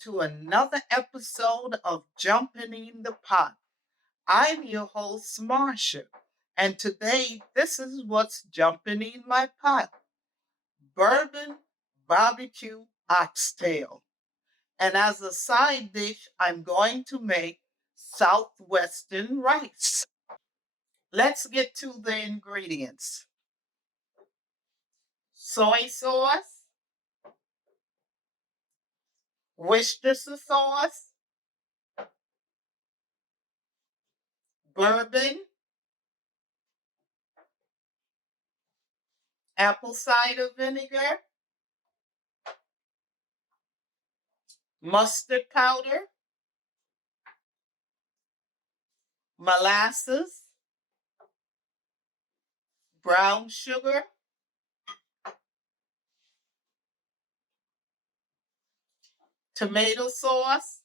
to another episode of Jumping in the Pot. I'm your host, Marcia, and today this is what's jumping in my pot: Bourbon BBQ Oxtail. And as a side dish, I'm going to make Southwestern rice. Let's get to the ingredients: soy sauce, Worcestershire sauce, bourbon, apple cider vinegar, mustard powder, molasses, brown sugar, tomato sauce,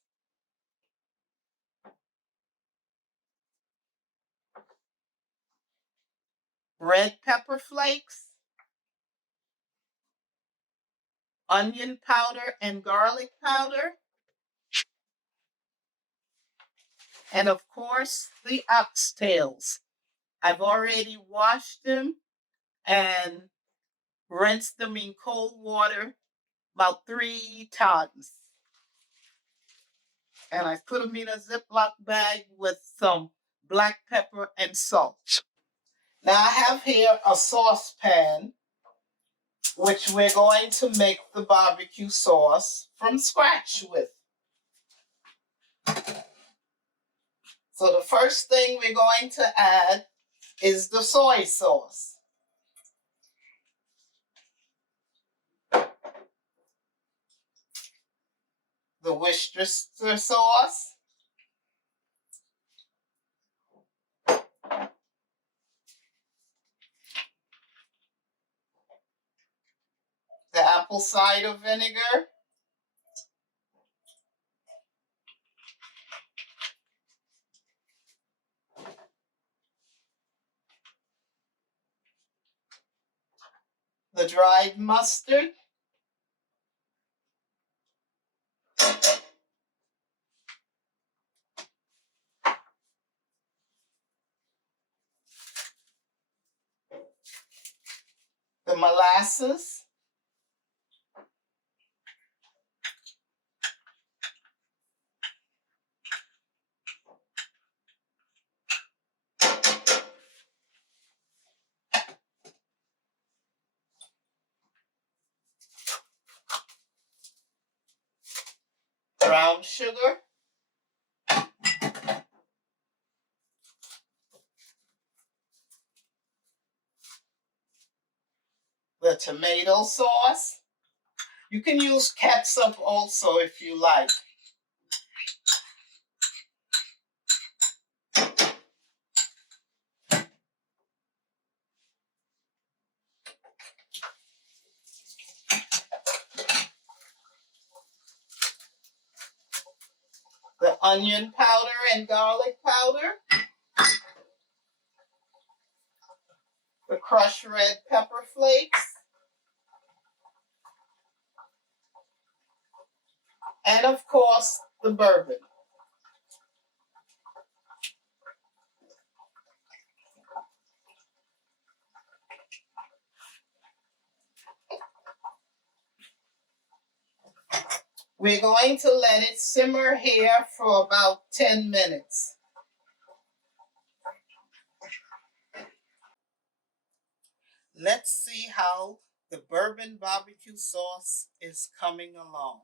red pepper flakes, onion powder and garlic powder, and of course the oxtails. I've already washed them and rinsed them in cold water about 3 times. And I put them in a Ziploc bag with some black pepper and salt. Now I have here a saucepan, which we're going to make the barbecue sauce from scratch with. So the first thing we're going to add is the soy sauce. The Worcestershire sauce, the apple cider vinegar, the dried mustard, the molasses, brown sugar, the tomato sauce. You can use ketchup also if you like. The onion powder and garlic powder, the crushed red pepper flakes, and of course the bourbon. We're going to let it simmer here for about 10 minutes. Let's see how the bourbon barbecue sauce is coming along.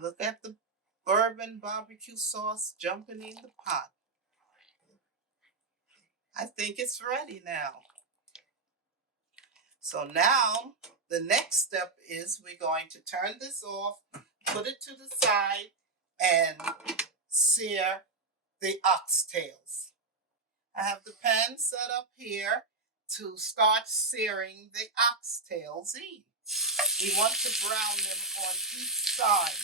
Look at the bourbon barbecue sauce jumping in the pot. I think it's ready now. So now the next step is we're going to turn this off, put it to the side, and sear the oxtails. I have the pan set up here to start searing the oxtails in. We want to brown them on each side.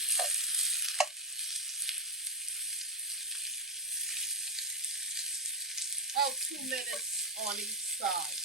About 2 minutes on each side.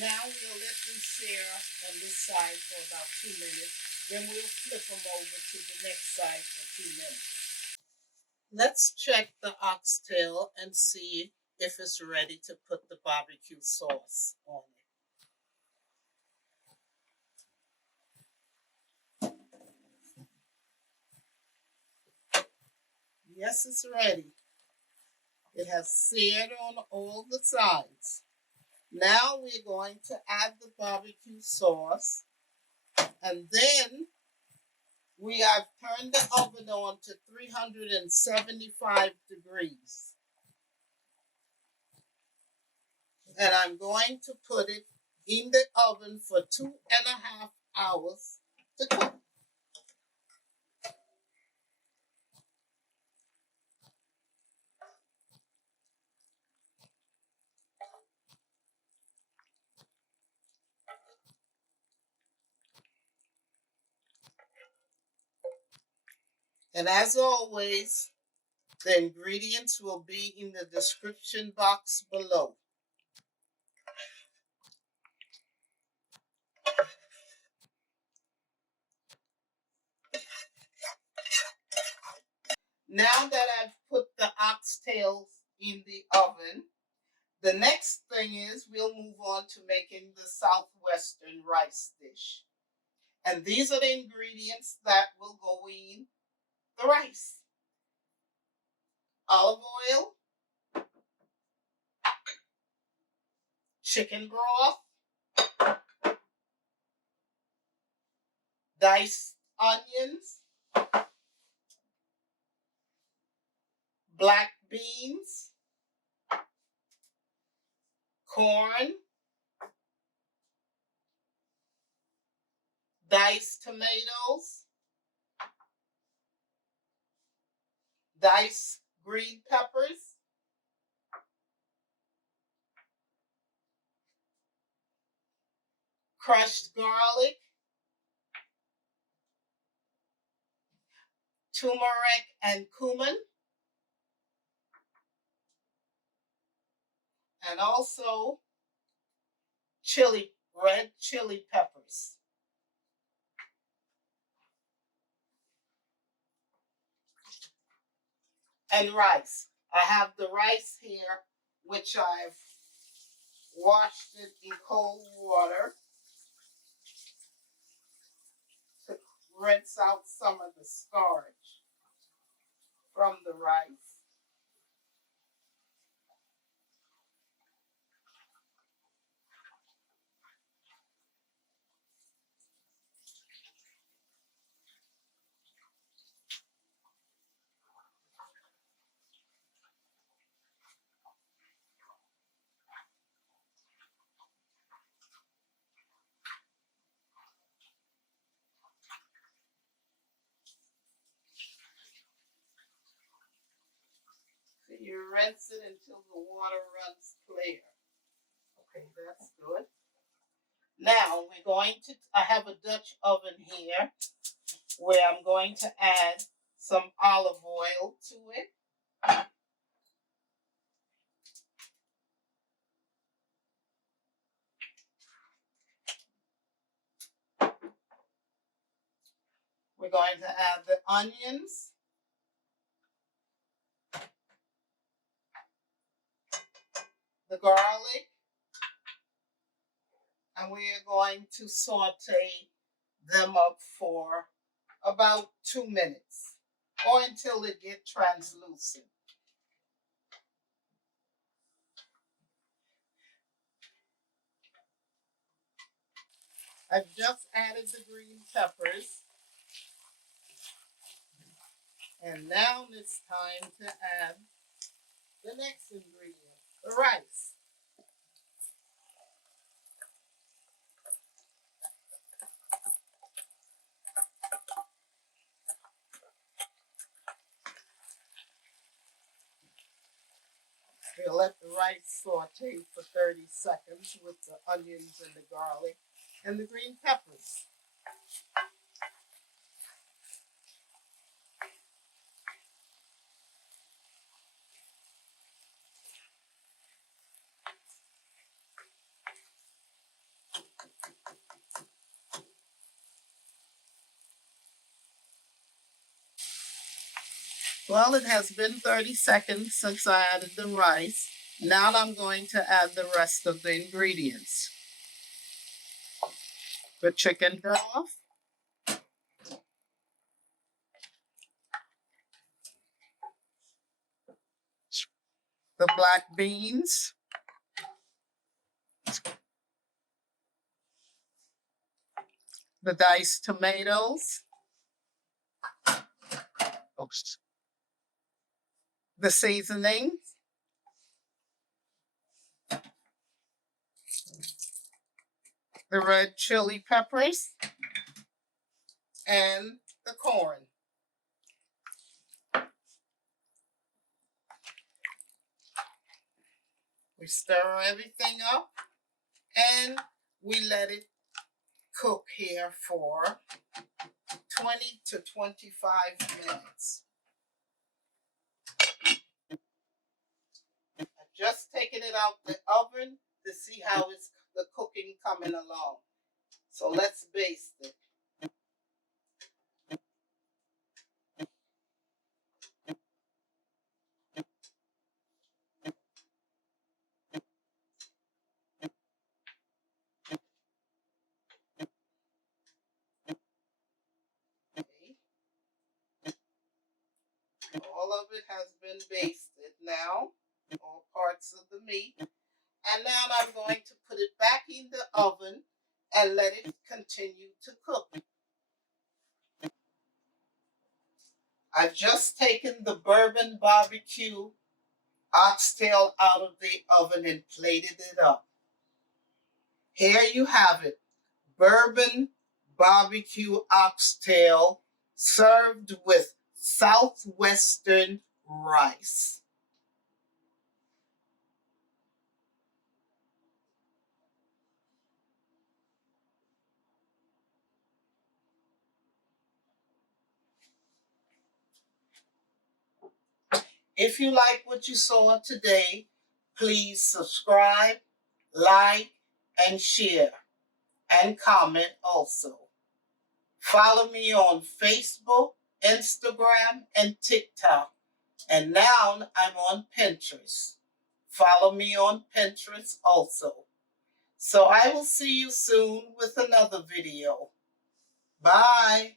Now we'll let them sear on this side for about 2 minutes. Then we'll flip them over to the next side for 2 minutes. Let's check the oxtail and see if it's ready to put the barbecue sauce on it. Yes, it's ready. It has seared on all the sides. Now we're going to add the barbecue sauce, and then we have turned the oven on to 375 degrees. And I'm going to put it in the oven for 2.5 hours to cook. And as always, the ingredients will be in the description box below. Now that I've put the oxtails in the oven, the next thing is we'll move on to making the Southwestern rice dish. And these are the ingredients that will go in the rice. Olive oil, chicken broth, diced onions, black beans, corn, diced tomatoes, diced green peppers, crushed garlic, turmeric and cumin, and also red chili peppers. And rice. I have the rice here, which I've washed it in cold water to rinse out some of the starch from the rice. So you rinse it until the water runs clear. Okay, that's good. Now we're going to, I have a Dutch oven here where I'm going to add some olive oil to it. We're going to add the onions, the garlic, and we are going to saute them up for about 2 minutes or until it gets translucent. I've just added the green peppers, and now it's time to add the next ingredient, the rice. We'll let the rice saute for 30 seconds with the onions and the garlic and the green peppers. Well, it has been 30 seconds since I added the rice. Now I'm going to add the rest of the ingredients. The chicken broth, the black beans, the diced tomatoes, the seasoning, the red chili peppers, and the corn. We stir everything up and we let it cook here for 20 to 25 minutes. I've just taken it out the oven to see how it's the cooking coming along. So let's baste it. All of it has been basted now, all parts of the meat. And now I'm going to put it back in the oven and let it continue to cook. I've just taken the Bourbon BBQ Oxtail out of the oven and plated it up. Here you have it, Bourbon BBQ Oxtail served with Southwestern rice. If you like what you saw today, please subscribe, like, and share, and comment also. Follow me on Facebook, Instagram, and TikTok. And now I'm on Pinterest. Follow me on Pinterest also. So I will see you soon with another video. Bye.